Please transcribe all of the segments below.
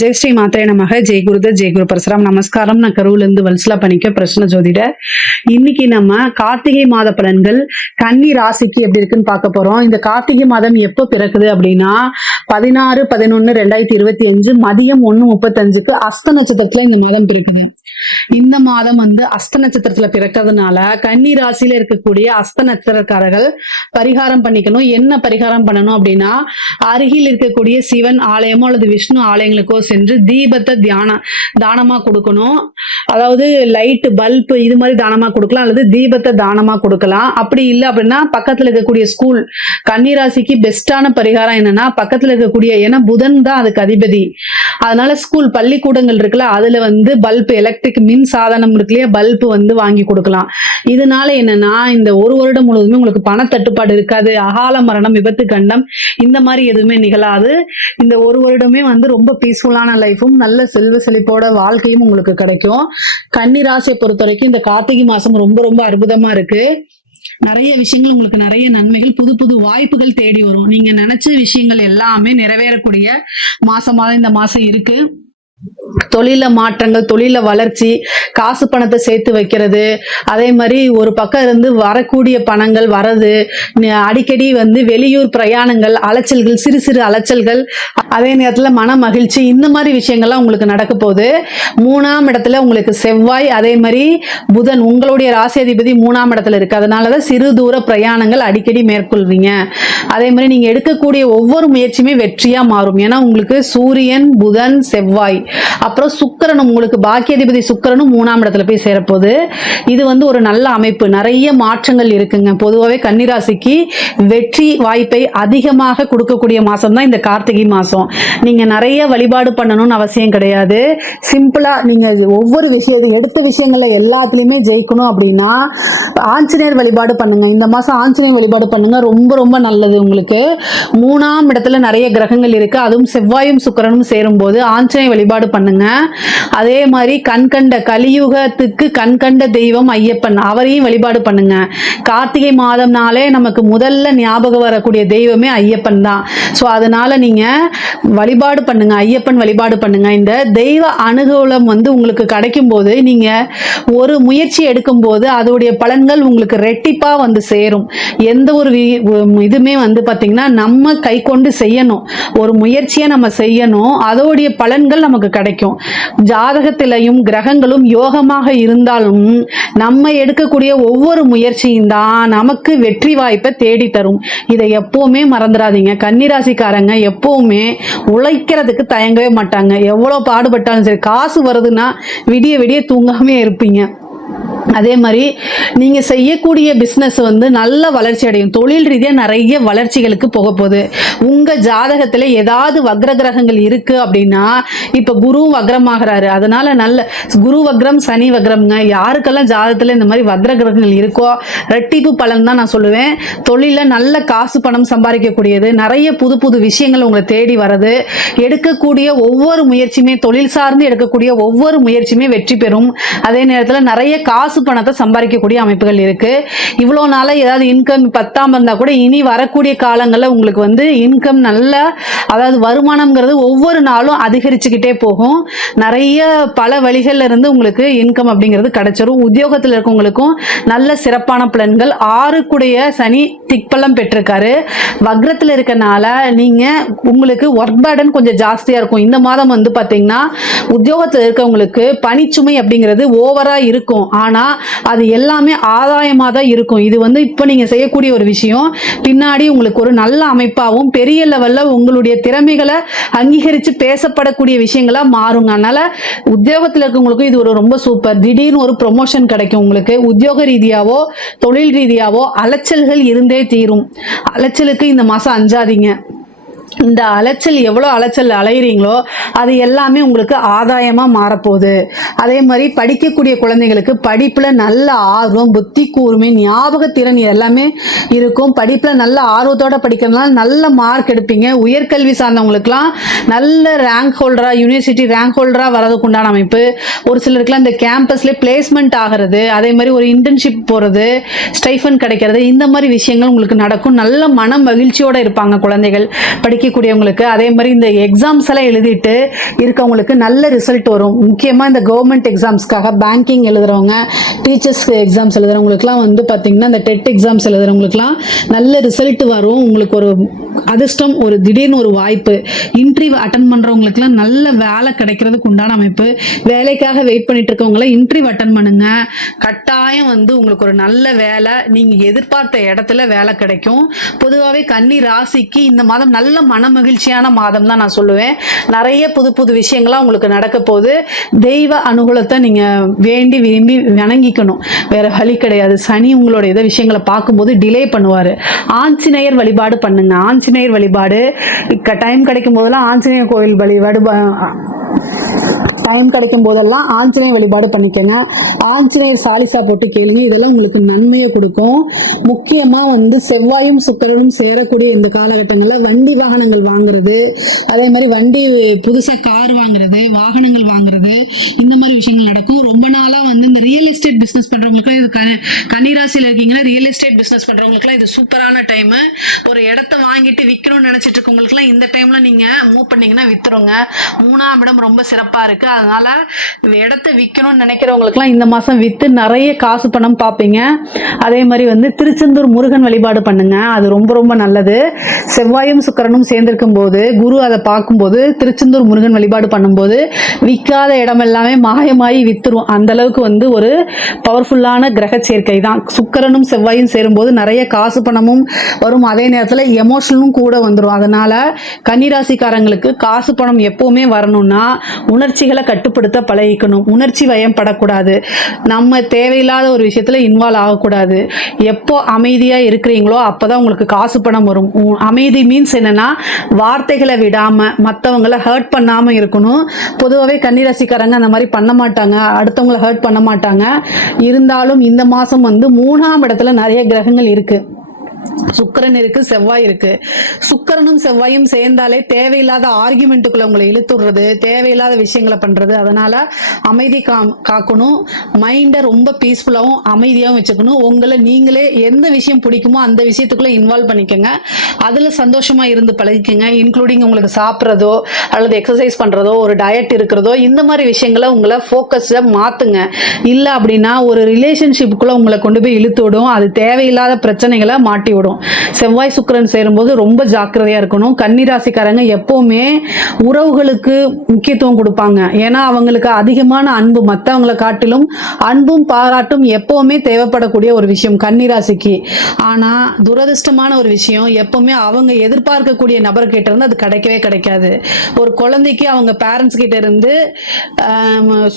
ஜெய் ஸ்ரீ மாத்திரை நமக. ஜெய் குருதர், ஜெய் குரு பரசுராம். நமஸ்காரம். நான் கருவுல இருந்து வல்சலா பண்ணிக்க பிரச்சனை ஜோதிடர். இன்னைக்கு நம்ம கார்த்திகை மாத பலன்கள் கன்னி ராசிக்கு எப்படி இருக்குன்னு பார்க்க போறோம். இந்த கார்த்திகை மாதம் எப்போ பிறக்குது அப்படின்னா 16/11/2025 மதியம் 1:35 அஸ்த நட்சத்திரத்துல இந்த மாதம் பிறக்குது. இந்த மாதம் அஸ்த நட்சத்திரத்துல பிறக்கிறதுனால கன்னி ராசியில இருக்கக்கூடிய அஸ்த நட்சத்திரக்காரர்கள் பரிகாரம் பண்ணிக்கணும். என்ன பரிகாரம் பண்ணணும் அப்படின்னா, அருகில் இருக்கக்கூடிய சிவன் ஆலயமோ அல்லது விஷ்ணு ஆலயங்களுக்கோ சென்று தீபத்தை தானமா கொடுக்கணும். அதாவது லைட் பல்ப் இது மாதிரி தானமா கொடுக்கலாம், அல்லது தீபத்தை தானமா கொடுக்கலாம். அப்படி இல்லை அப்படின்னா பக்கத்துல இருக்கக்கூடிய ஸ்கூல், கன்னிராசிக்கு பெஸ்டான பரிகாரம் என்னன்னா பக்கத்துல இருக்கக்கூடிய, ஏன்னா புதன் தான் அதுக்கு அதிபதி, அதனால ஸ்கூல் பள்ளிக்கூடங்கள் இருக்குல்ல, அதுல பல்ப் எலக்ட்ரிக் மின் சாதனம் இருக்குல்லையா, பல்ப் வாங்கி கொடுக்கலாம். இதனால என்னன்னா இந்த ஒரு வருடம் முழுவதுமே உங்களுக்கு பண தட்டுப்பாடு இருக்காது. அகால மரணம், விபத்து கண்டம் இந்த மாதிரி எதுவுமே நிகழாது. இந்த ஒரு வருடமே ரொம்ப பீஸ்ஃபுல்லான லைஃபும் நல்ல செல்வ செழிப்போட வாழ்க்கையும் உங்களுக்கு கிடைக்கும். கன்னி ராசியை பொறுத்த வரைக்கும் இந்த கார்த்திகை மாசம் ரொம்ப ரொம்ப அற்புதமா இருக்கு. நிறைய விஷயங்கள் உங்களுக்கு, நிறைய நன்மைகள், புது புது வாய்ப்புகள் தேடி வரும். நீங்க நினைச்ச விஷயங்கள் எல்லாமே நிறைவேறக்கூடிய மாசமாக இந்த மாசம் இருக்கு. தொழில மாற்றங்கள், தொழில வளர்ச்சி, காசு பணத்தை சேர்த்து வைக்கிறது, அதே மாதிரி ஒரு பக்கம் இருந்து வரக்கூடிய பணங்கள் வரது, அடிக்கடி வெளியூர் பிரயாணங்கள், அலைச்சல்கள், சிறு சிறு அலைச்சல்கள், அதே நேரத்துல மன மகிழ்ச்சி, இந்த மாதிரி விஷயங்கள்லாம் உங்களுக்கு நடக்க போகுது. 3ஆம் இடத்துல உங்களுக்கு செவ்வாய், அதே மாதிரி புதன் உங்களுடைய ராசி அதிபதி 3ஆம் இடத்துல இருக்கு. அதனாலதான் சிறு தூர பிரயாணங்கள் அடிக்கடி மேற்கொள்வீங்க. அதே மாதிரி நீங்க எடுக்கக்கூடிய ஒவ்வொரு முயற்சியுமே வெற்றியா மாறும். ஏன்னா உங்களுக்கு சூரியன், புதன், செவ்வாய், அப்புறம் சுக்கிரனும், உங்களுக்கு பாக்கியாதிபதி சுக்கிரனும் 3ஆம் இடத்துல போய் சேரப்போகுது. இது ஒரு நல்ல அமைப்பு. நிறைய மாற்றங்கள் இருக்குங்க. பொதுவாகவே கன்னிராசிக்கு வெற்றி வாய்ப்பை அதிகமாக கொடுக்கக்கூடிய மாசம் தான் இந்த கார்த்திகை மாசம். நீங்க நிறைய வழிபாடு பண்ணணும்னு அவசியம் கிடையாது. சிம்பிளா நீங்க ஒவ்வொரு விஷயத்தை எடுத்த விஷயங்கள்ல எல்லாத்துலயுமே ஜெயிக்கணும் அப்படின்னா ஆஞ்சநேயர் வழிபாடு பண்ணுங்க. இந்த மாசம் ஆஞ்சநேயர் வழிபாடு பண்ணுங்க, ரொம்ப ரொம்ப நல்லது உங்களுக்கு. 3ஆம் இடத்துல நிறைய கிரகங்கள் இருக்கு, அதுவும் செவ்வாயும் சுக்கிரனும் சேரும் போது ஆஞ்சநேயர் வழிபாடு பண்ணுங்க. அதே மாதிரி கண்கண்ட கலியுகத்துக்கு கண்கண்ட தெய்வம் ஐயப்பன், அவரையும் வழிபாடு பண்ணுங்க. கார்த்திகை மாதம்னாலே நமக்கு முதல்ல ஞாபகம் வரக்கூடிய தெய்வமே ஐயப்பன் தான். ஸோ அதனால நீங்க வழிபாடு பண்ணுங்க, ஐயப்பன் வழிபாடு பண்ணுங்க. இந்த தெய்வ அனுகூலம் உங்களுக்கு கிடைக்கும் போது, நீங்க ஒரு முயற்சி எடுக்கும் போது அதோடைய பலன்கள் உங்களுக்கு ரெட்டிப்பா சேரும். எந்த ஒரு இதுமே பாத்தீங்கன்னா நம்ம கை கொண்டு செய்யணும், ஒரு முயற்சியை நம்ம செய்யணும், அதோடைய பலன்கள் நமக்கு கிடைக்கும். ஜாதகத்திலையும் கிரகங்களும் யோகமாக இருந்தாலும் நம்ம எடுக்கக்கூடிய ஒவ்வொரு முயற்சியும் தான் நமக்கு வெற்றி வாய்ப்பை தேடி தரும். இதை எப்பவுமே மறந்துடாதீங்க. கன்னிராசிக்காரங்க எப்பவுமே உழைக்கிறதுக்கு தயங்கவே மாட்டாங்க. எவ்வளவு பாடுபட்டாலும் சரி, காசு வருதுன்னா விடிய விடிய தூங்காமே இருப்பீங்க. அதே மாதிரி நீங்க செய்யக்கூடிய பிசினஸ் நல்ல வளர்ச்சி அடையும். தொழில் ரீதியா நிறைய வளர்ச்சிகளுக்கு போக போகுது. உங்க ஜாதகத்துல ஏதாவது வக்ர கிரகங்கள் இருக்கு அப்படின்னா, இப்ப குரு வக்ரமாகிறாரு, அதனால நல்ல குரு வக்ரம், சனி வக்ரம்ங்க. யாருக்கெல்லாம் ஜாதகத்துல இந்த மாதிரி வக்ர கிரகங்கள் இருக்கோ ரெட்டிப்பு பலன் தான் நான் சொல்லுவேன். தொழில நல்ல காசு பணம் சம்பாதிக்கக்கூடியது, நிறைய புது புது விஷயங்கள் உங்களை தேடி வர்றது, எடுக்கக்கூடிய ஒவ்வொரு முயற்சியுமே, தொழில் சார்ந்து எடுக்கக்கூடிய ஒவ்வொரு முயற்சியுமே வெற்றி பெறும். அதே நேரத்தில் நிறைய காசு பணத்தை சம்பாதிக்கக்கூடிய அமைப்புகள் இருக்கு. இவ்வளவு நாள ஏதாவது இன்கம் பத்தாம இருந்தா கூட இனி வரக்கூடிய காலங்களில் உங்களுக்கு இன்கம் நல்ல, அதாவது வருமானம்ங்கிறது ஒவ்வொரு நாளும் அதிகரிச்சுக்கிட்டே போகும். நிறைய பல வழிகள்ல இருந்து உங்களுக்கு இன்கம் அப்படிங்கிறது கிடைச்சிரும். உத்தியோகத்தில் இருக்கவங்களுக்கும் நல்ல சிறப்பான பலன்கள். 6க்குடைய சனி திக்பலம் பெற்றிருக்காரு. வக்ரத்தில் இருக்கனால நீங்க உங்களுக்கு ஒர்க் பேர்டன் கொஞ்சம் ஜாஸ்தியா இருக்கும். இந்த மாதம் பாத்தீங்கன்னா உத்தியோகத்தில் இருக்கவங்களுக்கு பணிச்சுமை அப்படிங்கிறது ஓவரா இருக்கும். ஆனா அது எல்லாமே ஆதாயமா தான் இருக்கும். இது இப்ப நீங்க செய்யக்கூடிய ஒரு விஷயம் பின்னாடி உங்களுக்கு ஒரு நல்ல அமைப்பாகவும் பெரிய லெவல்ல உங்களுடைய திறமைகளை அங்கீகரிச்சு பேசப்படக்கூடிய விஷயங்களா மாறுங்க. அதனால உத்தியோகத்தில் இருக்கவங்களுக்கு இது ஒரு ரொம்ப சூப்பர். திடீர்னு ஒரு ப்ரொமோஷன் கிடைக்கும் உங்களுக்கு. உத்தியோக ரீதியாவோ தொழில் ரீதியாவோ அலைச்சல்கள் இருந்தே தீரும். அலைச்சலுக்கு இந்த மாசம் அஞ்சாதீங்க. இந்த அலைச்சல், எவ்வளோ அலைச்சல் அலையிறீங்களோ அது எல்லாமே உங்களுக்கு ஆதாயமா மாறப்போகுது. அதே மாதிரி படிக்கக்கூடிய குழந்தைகளுக்கு படிப்புல நல்ல ஆர்வம், புத்தி கூர்மை, ஞாபகத்திறன் எல்லாமே இருக்கும். படிப்புல நல்ல ஆர்வத்தோட படிக்கிறதுனால நல்ல மார்க் எடுப்பீங்க. உயர்கல்வி சார்ந்தவங்களுக்குலாம் நல்ல ரேங்க் ஹோல்டரா, யூனிவர்சிட்டி ரேங்க் ஹோல்டரா வரதுக்கு உண்டான அமைப்பு. ஒரு சிலருக்குலாம் இந்த கேம்பஸ்ல பிளேஸ்மெண்ட் ஆகிறது, அதே மாதிரி ஒரு இன்டர்ன்ஷிப் போறது, ஸ்டைஃபன் கிடைக்கிறது, இந்த மாதிரி விஷயங்கள் உங்களுக்கு நடக்கும். நல்ல மன மகிழ்ச்சியோட இருப்பாங்க குழந்தைகள். படிக்கக்கூடியவங்களுக்கு, அதே மாதிரி இந்த எக்ஸாம்ஸ் எல்லாம் எழுதிட்டு இருக்கவங்களுக்கு நல்ல ரிசல்ட் வரும். முக்கியமாக இந்த கவர்மெண்ட் எக்ஸாம்ஸ்க்காக பேங்கிங் எழுதுறவங்க, டீச்சர்ஸ் எக்ஸாம்ஸ் எழுதுறவங்களுக்குலாம் வந்து பார்த்தீங்கன்னா இந்த டெட் எக்ஸாம்ஸ் எழுதுறவங்களுக்குலாம் நல்ல ரிசல்ட் வரும். உங்களுக்கு ஒரு அதிர்ஷ்டம், ஒரு திடீர்னு ஒரு வாய்ப்பு, இன்டர்வியூ அட்டன் பண்ணுறவங்களுக்குலாம் நல்ல வேலை கிடைக்கிறதுக்கு உண்டான அமைப்பு. வேலைக்காக வெயிட் பண்ணிட்டு இருக்கவங்கள இன்டர்வியூ அட்டன் பண்ணுங்க. கட்டாயம் வந்து உங்களுக்கு ஒரு நல்ல வேலை, நீங்கள் எதிர்பார்த்த இடத்துல வேலை கிடைக்கும். பொதுவாகவே கன்னி ராசிக்கு இந்த மாதம் நல்ல மன மகிழ்ச்சியான மாதம் தான் நான் சொல்லுவேன். நிறைய புது புது விஷயங்கள்லாம் உங்களுக்கு நடக்க போகுது. தெய்வ அனுகூலத்தை நீங்கள் வேண்டி விரும்பி வணங்கிக்கணும், வேற வழி கிடையாது. சனி உங்களோட இதை விஷயங்களை பார்க்கும்போது டிலே பண்ணுவார். ஆஞ்சநேயர் வழிபாடு பண்ணுங்க. ஆஞ்சநேயர் வழிபாடு டைம் கிடைக்கும் போதெல்லாம் ஆஞ்சநேயர் கோயில் வழிபாடு டைம் கிடைக்கும் போதெல்லாம் ஆஞ்சநேயர் வழிபாடு பண்ணிக்கங்க. ஆஞ்சநேயர் சாலிசா போட்டு கேளுங்க. இதெல்லாம் உங்களுக்கு நன்மையை கொடுக்கும். முக்கியமாக வந்து செவ்வாயும் சுக்கிரனும் சேரக்கூடிய இந்த காலகட்டங்களில் வண்டி வாகனங்கள் வாங்குறது, அதே மாதிரி வண்டி புதுசாக கார் வாங்குறது, வாகனங்கள் வாங்குறது, இந்த மாதிரி விஷயங்கள் நடக்கும். ரொம்ப நாளாக வந்து இந்த ரியல் எஸ்டேட் பிஸ்னஸ் பண்ணுறவங்களுக்குலாம் இது கன்னிராசியில் இருக்கீங்கன்னா ரியல் எஸ்டேட் பிஸ்னஸ் பண்ணுறவங்களுக்குலாம் இது சூப்பரான டைமு. ஒரு இடத்த வாங்கிட்டு விற்கணும்னு நினச்சிட்டு இருக்கவங்களுக்குலாம் இந்த டைமில் நீங்கள் மூவ் பண்ணிங்கன்னா விற்றுருங்க. 3ஆம் இடம் ரொம்ப சிறப்பாக இருக்குது. அதனால இடத்த விற்கணும்னு நினைக்கிறவங்களுக்குலாம் இந்த மாதம் விற்று நிறைய காசு பணம் பார்ப்பீங்க. அதே மாதிரி வந்து திருச்செந்தூர் முருகன் வழிபாடு பண்ணுங்க. அது ரொம்ப ரொம்ப நல்லது. செவ்வாயும் சுக்கிரனும் சேர்ந்திருக்கும் போது, குரு அதை பார்க்கும்போது, திருச்செந்தூர் முருகன் வழிபாடு பண்ணும்போது விற்காத இடம் எல்லாமே மாயமாயி வித்துரும். அந்த அளவுக்கு வந்து ஒரு பவர்ஃபுல்லான கிரக சேர்க்கை தான். சுக்கிரனும் செவ்வாயும் சேரும்போது நிறைய காசு பணமும் வரும். அதே நேரத்தில் எமோஷனலும் கூட வந்துடும். அதனால கன்னிராசிக்காரங்களுக்கு காசு பணம் எப்பவுமே வரணும்னா உணர்ச்சிகளை கட்டுப்படுத்த பழகிக்கணும். உணர்ச்சி வயம் படக்கூடாது. நம்ம தேவையில்லாத ஒரு விஷயத்துல இன்வால்வ் ஆகக்கூடாது. எப்போ அமைதியா இருக்கிறீங்களோ அப்பதான் உங்களுக்கு காசு பணம் வரும். அமைதி மீன்ஸ் என்னன்னா, வார்த்தைகளை விடாம மற்றவங்களை ஹர்ட் பண்ணாம இருக்கணும். பொதுவாகவே கன்னிராசிக்காரங்க அந்த மாதிரி பண்ண மாட்டாங்க, அடுத்தவங்களை ஹர்ட் பண்ண மாட்டாங்க. இருந்தாலும் இந்த மாசம் வந்து 3ஆம் இடத்துல நிறைய கிரகங்கள் இருக்கு. சுக்கிரன் இருக்கு, செவ்வாய் இருக்கு. சுக்கிரனும் செவ்வாயும் சேர்ந்தாலே தேவையில்லாத ஆர்குமெண்ட்டுக்குள்ள உங்களை இழுத்துடுறது, தேவையில்லாத விஷயங்களை பண்றது. அதனால அமைதி காக்கணும். மைண்டை ரொம்ப பீஸ்ஃபுல்லாகவும் அமைதியாகவும் வச்சுக்கணும். உங்களை நீங்களே எந்த விஷயம் பிடிக்குமோ அந்த விஷயத்துக்குள்ள இன்வால்வ் பண்ணிக்கோங்க. அதுல சந்தோஷமா இருந்து பழகிக்கங்க. இன்க்ளூடிங் உங்களுக்கு சாப்பிட்றதோ அல்லது எக்ஸசைஸ் பண்றதோ, ஒரு டயட் இருக்கிறதோ, இந்த மாதிரி விஷயங்களை உங்களை ஃபோக்கஸை மாத்துங்க. இல்லை அப்படின்னா ஒரு ரிலேஷன்ஷிப்புக்குள்ள உங்களை கொண்டு போய் இழுத்து விடும். அது தேவையில்லாத பிரச்சனைகளை மாட்டி விடும். செவ்வாய் சுக்கிரன் சேரும்போது ரொம்ப ஜாக்கிரதையா இருக்கணும். கன்னிராசிக்காரங்க எப்பவுமே உறவுகளுக்கு முக்கியத்துவம் கொடுப்பாங்க. ஏன்னா அவங்களுக்கு அதிகமான அன்பு, மற்றவங்களை காட்டிலும் அன்பும் பாராட்டும் எப்பவுமே தேவைப்படக்கூடிய ஒரு விஷயம் கன்னிராசிக்கு. ஆனா துரதிர்ஷ்டமான ஒரு விஷயம், எப்பவுமே அவங்க எதிர்பார்க்கக்கூடிய நபர்கிட்ட இருந்து அது கிடைக்கவே கிடைக்காது. ஒரு குழந்தைக்கு அவங்க பேரண்ட்ஸ் கிட்ட இருந்து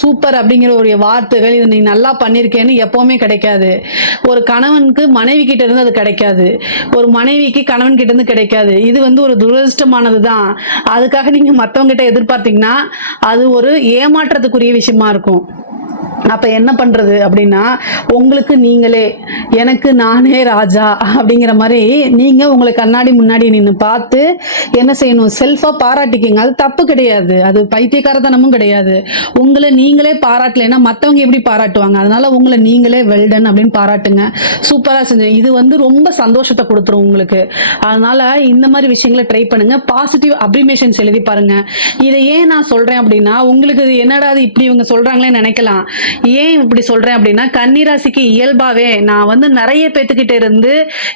சூப்பர் அப்படிங்கிற ஒரு வார்த்தைகள், இது நீ நல்லா பண்ணிருக்கேன்னு எப்பவுமே கிடைக்காது. ஒரு கணவனுக்கு மனைவி கிட்ட இருந்து அது கிடைக்காது. ஒரு மனைவிக்கு கணவன் கிட்ட இருந்து கிடைக்காது. இது வந்து ஒரு துரதிர்ஷ்டமானது தான். அதுக்காக நீங்க மத்தவங்க கிட்ட எதிர்பார்த்தீங்கன்னா அது ஒரு ஏமாற்றத்துக்குரிய விஷயமா இருக்கும். அப்ப என்ன பண்றது அப்படின்னா, உங்களுக்கு நீங்களே எனக்கு நானே ராஜா அப்படிங்கிற மாதிரி நீங்க உங்களை கண்ணாடி முன்னாடி நின்று பார்த்து என்ன செய்யணும், செல்ஃபா பாராட்டிக்கிங்க. அது தப்பு கிடையாது, அது பைத்தியக்காரத்தனமும் கிடையாது. உங்களை நீங்களே பாராட்டலைன்னா மற்றவங்க எப்படி பாராட்டுவாங்க? அதனால உங்களை நீங்களே வெல்டன் அப்படின்னு பாராட்டுங்க. சூப்பரா செஞ்சு, இது வந்து ரொம்ப சந்தோஷத்தை கொடுத்துரும் உங்களுக்கு. அதனால இந்த மாதிரி விஷயங்களை ட்ரை பண்ணுங்க. பாசிட்டிவ் அப்ரிமேஷன்ஸ் எழுதி பாருங்க. இதை ஏன் நான் சொல்றேன் அப்படின்னா, உங்களுக்கு என்னடா இப்படி இவங்க சொல்றாங்களே நினைக்கலாம். ஏன் இப்படி சொல்றேன் அப்படின்னா, கன்னிராசிக்கு இயல்பாவே நான் வந்து நிறைய பேத்துக்கிட்ட இருந்து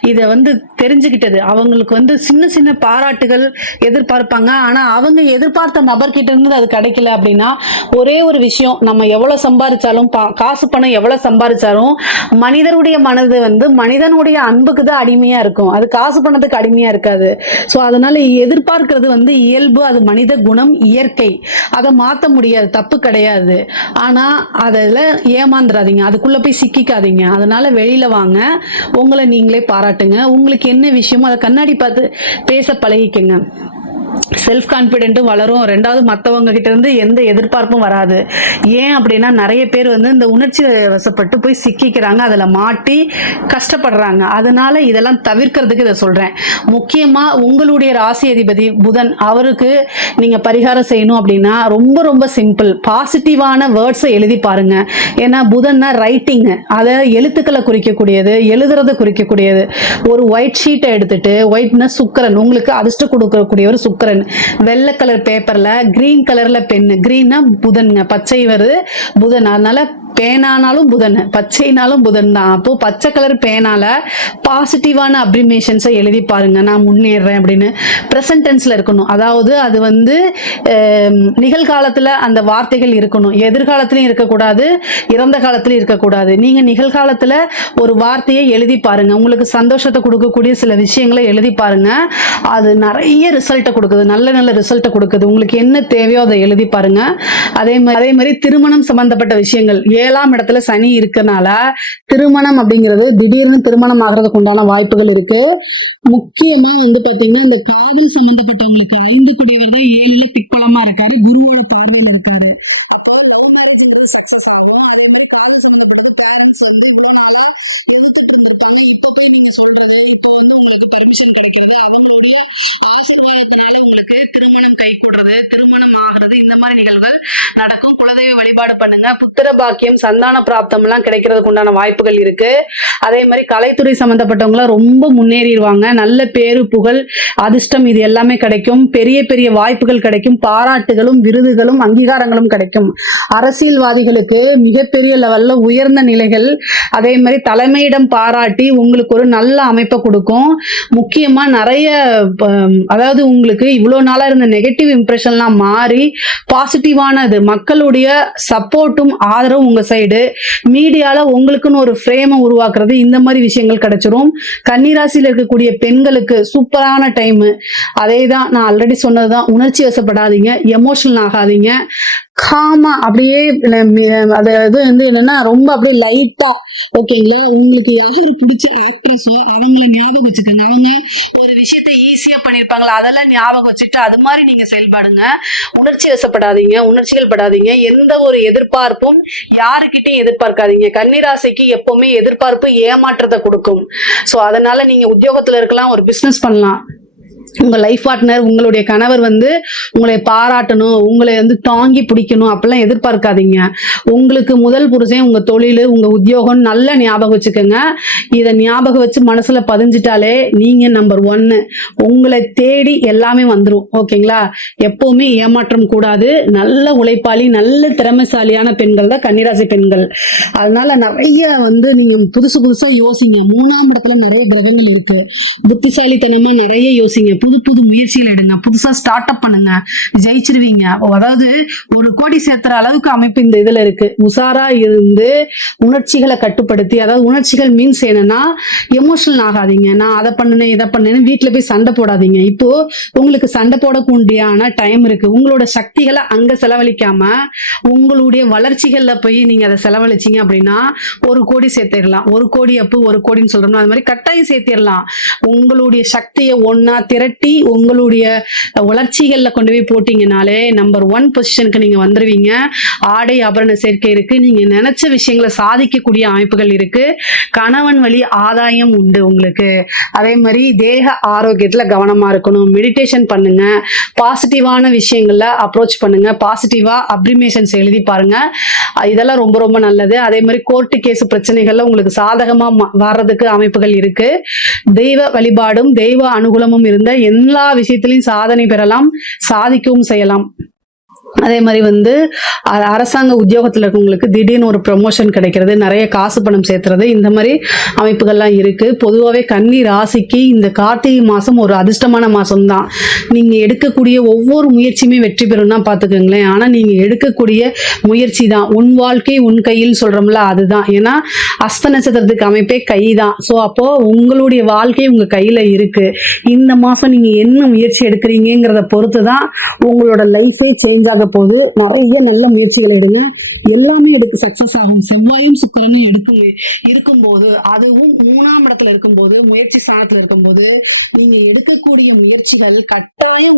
இதை வந்து தெரிஞ்சுக்கிட்டது. அவங்களுக்கு வந்து சின்ன சின்ன பாராட்டுகள் எதிர்பார்ப்பாங்க. ஆனா அவங்க எதிர்பார்த்த நபர்கிட்ட இருந்து அது கிடைக்கல அப்படின்னா, ஒரே ஒரு விஷயம், நம்ம எவ்வளவு சம்பாதிச்சாலும் காசு பணம் எவ்வளவு சம்பாதிச்சாலும் மனிதனுடைய மனது வந்து மனிதனுடைய அன்புக்கு தான் அடிமையா இருக்கும். அது காசு பணத்துக்கு அடிமையா இருக்காது. ஸோ அதனால எதிர்பார்க்கிறது வந்து இயல்பு, அது மனித குணம், இயற்கை. அதை மாற்ற முடியாது, தப்பு கிடையாது. ஆனா அதில் ஏமாந்துடாதீங்க, அதுக்குள்ள போய் சிக்கிக்காதீங்க. அதனால வெளியில வாங்க, உங்களை நீங்களே பாராட்டுங்க. உங்களுக்கு என்ன விஷயமோ அதை கண்ணாடி பார்த்து பேச பழகிக்கங்க. செல்ஃப் கான்பிடென்ட்டும் வளரும். ரெண்டாவது மற்றவங்க கிட்ட இருந்து எந்த எதிர்பார்ப்பும் வராது. ஏன் அப்படின்னா நிறைய பேர் வந்து இந்த உணர்ச்சி வசப்பட்டு போய் சிக்கிக்கிறாங்க, அதில் மாட்டி கஷ்டப்படுறாங்க. அதனால இதெல்லாம் தவிர்க்கிறதுக்கு இதை சொல்றேன். முக்கியமா உங்களுடைய ராசி அதிபதி புதன், அவருக்கு நீங்க பரிகாரம் செய்யணும் அப்படின்னா ரொம்ப ரொம்ப சிம்பிள். பாசிட்டிவான வேர்ட்ஸை எழுதி பாருங்க. ஏன்னா புதன்னா ரைட்டிங், அதை எழுத்துக்களை குறிக்கக்கூடியது, எழுதுறதை குறிக்கக்கூடியது. ஒரு ஒயிட் ஷீட்டை எடுத்துட்டு, ஒயிட்னா சுக்கரன், உங்களுக்கு அதிர்ஷ்டம் கொடுக்கக்கூடிய ஒரு சுக்கரன், வெள்ளை கலர் பேப்பர்ல கிரீன் கலர்ல பென்னு, கிரீன்னா புதன்ங்க, பச்சை வருது புதன், அதனால பேனானாலும் புதன், பச்சைனாலும் புதன் தான். அப்போ பச்சை கலர் பேனால பாசிட்டிவான அப்ரிமேஷன்ஸை எழுதி பாருங்க. நான் முன்னேறேன் அப்படின்னு. ப்ரெசன்ட் டென்ஸ்ல இருக்கணும், அதாவது அது வந்து நிகழ்காலத்துல அந்த வார்த்தைகள் இருக்கணும், எதிர்காலத்திலையும் இருக்கக்கூடாது, இறந்த காலத்திலையும் இருக்கக்கூடாது. நீங்க நிகழ்காலத்துல ஒரு வார்த்தையை எழுதி பாருங்க, உங்களுக்கு சந்தோஷத்தை கொடுக்கக்கூடிய சில விஷயங்களை எழுதி பாருங்க. அது நிறைய ரிசல்ட்டை கொடுக்குது, நல்ல நல்ல ரிசல்ட்டை கொடுக்குது. உங்களுக்கு என்ன தேவையோ அதை எழுதி பாருங்க. அதே மாதிரி திருமணம் சம்பந்தப்பட்ட விஷயங்கள், 7ஆம் இடத்துல சனி இருக்கனால திருமணம் அப்படிங்கிறது திடீர்னு திருமணம் ஆகிறதுக்கு உண்டான வாய்ப்புகள் இருக்கு. முக்கியமா வந்து பாத்தீங்கன்னா இந்த காதல் சம்பந்தப்பட்டவங்களுக்கு 5 குடிவர் தான் 7ல திக்பலமா இருக்காரு, குருவோட பார்வையில் இருக்காரு. உங்களுக்கு திருமணம் கைகூடுறது, திருமணம் ஆகிறது, இந்த மாதிரி நிகழ்வுகள் நடக்கும். குலதெய்வ வழிபாடு பண்ணுங்க. புத்திர பாக்கியம், சந்தான பிராப்தம் எல்லாம் கிடைக்கிறதுக்கு உண்டான வாய்ப்புகள் இருக்கு. அதே மாதிரி கலைத்துறை சம்பந்தப்பட்டவங்க ரொம்ப முன்னேறிடுவாங்க. நல்ல பேரு, புகழ், அதிர்ஷ்டம் இது எல்லாமே கிடைக்கும். பெரிய பெரிய வாய்ப்புகள் கிடைக்கும். பாராட்டுகளும் விருதுகளும் அங்கீகாரங்களும் கிடைக்கும். அரசியல்வாதிகளுக்கு மிகப்பெரிய லெவல்ல உயர்ந்த நிலைகள், அதே மாதிரி தலைமையிடம் பாராட்டி உங்களுக்கு ஒரு நல்ல அமைப்பை கொடுக்கும். முக்கியமா நிறைய அதாவது உங்களுக்கு இவ்வளவு நாளா இருந்த நெகட்டிவ் இம்ப்ரெஷன்லாம் மாறி பாசிட்டிவானது, மக்களுடைய சப்போர்ட்டும் ஆதரவும் உங்க சைடு, மீடியால உங்களுக்குன்னு ஒரு ஃப்ரேமை உருவாக்குறது, இந்த மாதிரி விஷயங்கள் கிடைச்சிரும். கன்னிராசியில் இருக்கக்கூடிய பெண்களுக்கு சூப்பரான டைம். அதே தான் நான் ஆல்ரெடி சொன்னதுதான், உணர்ச்சி வசப்படாதீங்க, எமோஷனல் ஆகாதீங்க, காமா அப்படியே அது வந்து என்னன்னா ரொம்ப அப்படியே லைட்டா, ஓகேங்களா? உங்களுக்கு யாரு பிடிச்ச ஆக்ட்ரஸோ அவங்கள ஞாபகம் வச்சுக்கோங்க. அவங்க ஒரு விஷயத்த ஈஸியா பண்ணிருப்பாங்களா, அதெல்லாம் ஞாபகம் வச்சுட்டு அது மாதிரி நீங்க செயல்பாடுங்க. உணர்ச்சி வசப்படாதீங்க, உணர்ச்சிகள் படாதீங்க. எந்த ஒரு எதிர்பார்ப்பும் யாருக்கிட்டையும் எதிர்பார்க்காதீங்க. கன்னிராசிக்கு எப்பவுமே எதிர்பார்ப்பு ஏமாற்றத்தை கொடுக்கும். சோ அதனால நீங்க உத்தியோகத்துல இருக்கலாம், ஒரு பிசினஸ் பண்ணலாம், உங்க லைஃப் பார்ட்னர், உங்களுடைய கணவர் வந்து உங்களை பாராட்டணும், உங்களை வந்து தாங்கி பிடிக்கணும் அப்படிலாம் எதிர்பார்க்காதீங்க. உங்களுக்கு முதல் புருஷன் உங்க தொழில், உங்க உத்தியோகம் நல்ல ஞாபகம் வச்சுக்கோங்க. இதை ஞாபகம் வச்சு மனசுல பதிஞ்சிட்டாலே நீங்க நம்பர் 1. உங்களை தேடி எல்லாமே வந்துடும். ஓகேங்களா? எப்பவுமே ஏமாற்றம் கூடாது. நல்ல உழைப்பாளி, நல்ல திறமைசாலியான பெண்கள் தான் கன்னிராசி பெண்கள். அதனால நிறைய வந்து நீங்க புதுசா யோசிங்க. 3ஆம் இடத்துல நிறைய கிரகங்கள் இருக்கு. புத்திசாலித்தனமா நிறைய யோசிங்க. புது புது முயற்சிகள் எடுங்க. புதுசா ஸ்டார்ட் அப் பண்ணுங்க, ஜெயிச்சிருவீங்க. அதாவது ஒரு கோடி சேர்த்துற அளவுக்கு அமைப்பு இந்த இதுல இருக்கு. உஷாரா இருந்து உணர்ச்சிகளை கட்டுப்படுத்தி, அதாவது உணர்ச்சிகள் மீன்ஸ் என்னன்னா எமோஷனல் ஆகாதீங்க. நான் அதை பண்ணுனேன் இதை பண்ணேன்னு வீட்டுல போய் சண்டை போடாதீங்க. இப்போ உங்களுக்கு சண்டை போடக்கூடியான டைம் இருக்கு. உங்களோட சக்திகளை அங்க செலவழிக்காம உங்களுடைய வளர்ச்சிகள்ல போய் நீங்க அதை செலவழிச்சீங்க அப்படின்னா 1 கோடி சேர்த்திடலாம். 1 கோடி அப்பு 1 கோடின்னு சொல்றோம், அது மாதிரி கட்டாயம் சேர்த்திடலாம். உங்களுடைய சக்தியை ஒன்னா திரட்டி உங்களுடைய வளர்ச்சிகள்ல கொண்டு போய் போட்டீங்கனாலே நம்பர் 1 பொசிஷனுக்கு நீங்க வந்துருவீங்க. ஆடை ஆபரண சேர்க்கை இருக்கு. நீங்க நினைச்ச விஷயங்களை சாதிக்கக்கூடிய அமைப்புகள் இருக்கு. கணவன் வழி ஆதாயம் உண்டு உங்களுக்கு. அதே மாதிரி தேக ஆரோக்கியத்துல கவனமா இருக்கணும். மெடிடேஷன் பண்ணுங்க. பாசிட்டிவான விஷயங்கள்ல அப்ரோச் பண்ணுங்க. பாசிட்டிவா அப்ரிமேஷன்ஸ் எழுதி பாருங்க. இதெல்லாம் ரொம்ப ரொம்ப நல்லது. அதே மாதிரி கோர்ட்டு கேஸ் பிரச்சனைகள்ல உங்களுக்கு சாதகமா வர்றதுக்கு அமைப்புகள் இருக்கு. தெய்வ வழிபாடும் தெய்வ அனுகூலமும் இருந்த எல்லா விஷயத்திலையும் சாதனை பெறலாம், சாதிக்கவும் செய்யலாம். அதே மாதிரி வந்து அரசாங்க உத்தியோகத்துல இருக்கவங்களுக்கு திடீர்னு ஒரு ப்ரமோஷன் கிடைக்கிறது, நிறைய காசு பணம் சேர்த்துறது, இந்த மாதிரி அமைப்புகள்லாம் இருக்கு. பொதுவாகவே கன்னி ராசிக்கு இந்த கார்த்திகை மாசம் ஒரு அதிர்ஷ்டமான மாசம் தான். நீங்க எடுக்கக்கூடிய ஒவ்வொரு முயற்சியுமே வெற்றி பெறும் தான் பாத்துக்கோங்களேன். ஆனா நீங்க எடுக்கக்கூடிய முயற்சி தான் உன் வாழ்க்கை உன் கையில் சொல்றோம்ல, அதுதான். ஏன்னா அஸ்த நட்சத்திரத்துக்கு அமைப்பே கை தான். ஸோ அப்போ உங்களுடைய வாழ்க்கை உங்க கையில இருக்கு. இந்த மாசம் நீங்க என்ன முயற்சி எடுக்கிறீங்கிறத பொறுத்து தான் உங்களோட லைஃபே சேஞ்ச் ஆக போது. நிறைய நல்ல முயற்சிகளை எடுங்க, எல்லாமே சக்சஸ் ஆகும். செவ்வாயும் சுக்கிரனும் இருக்கும்போது, அதுவும் 3ஆம் இடத்துல இருக்கும்போது, முயற்சி ஸ்தானத்துல இருக்கும்போது நீங்க எடுக்கக்கூடிய முயற்சிகள் கட்டாயம்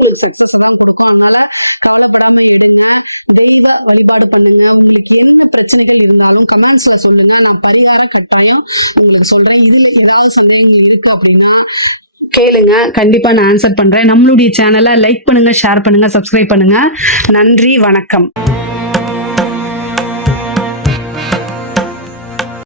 தெய்வ வழிபாடு பண்ணுங்க. உங்களுக்கு என்ன பிரச்சனைகள் இருந்தாலும் கமெண்ட்ஸ்ல சொல்லுங்க, நான் பரிகாரம் கட்டாயம் உங்களுக்கு சொல்றேன். இதுல ஏதாவது சந்தேகங்கள் இருக்கு அப்படின்னா கேளுங்க, கண்டிப்பா நான் ஆன்சர் பண்றேன். நம்மளுடைய சேனலை லைக் பண்ணுங்க, ஷேர் பண்ணுங்க, சப்ஸ்கிரைப் பண்ணுங்க. நன்றி, வணக்கம்.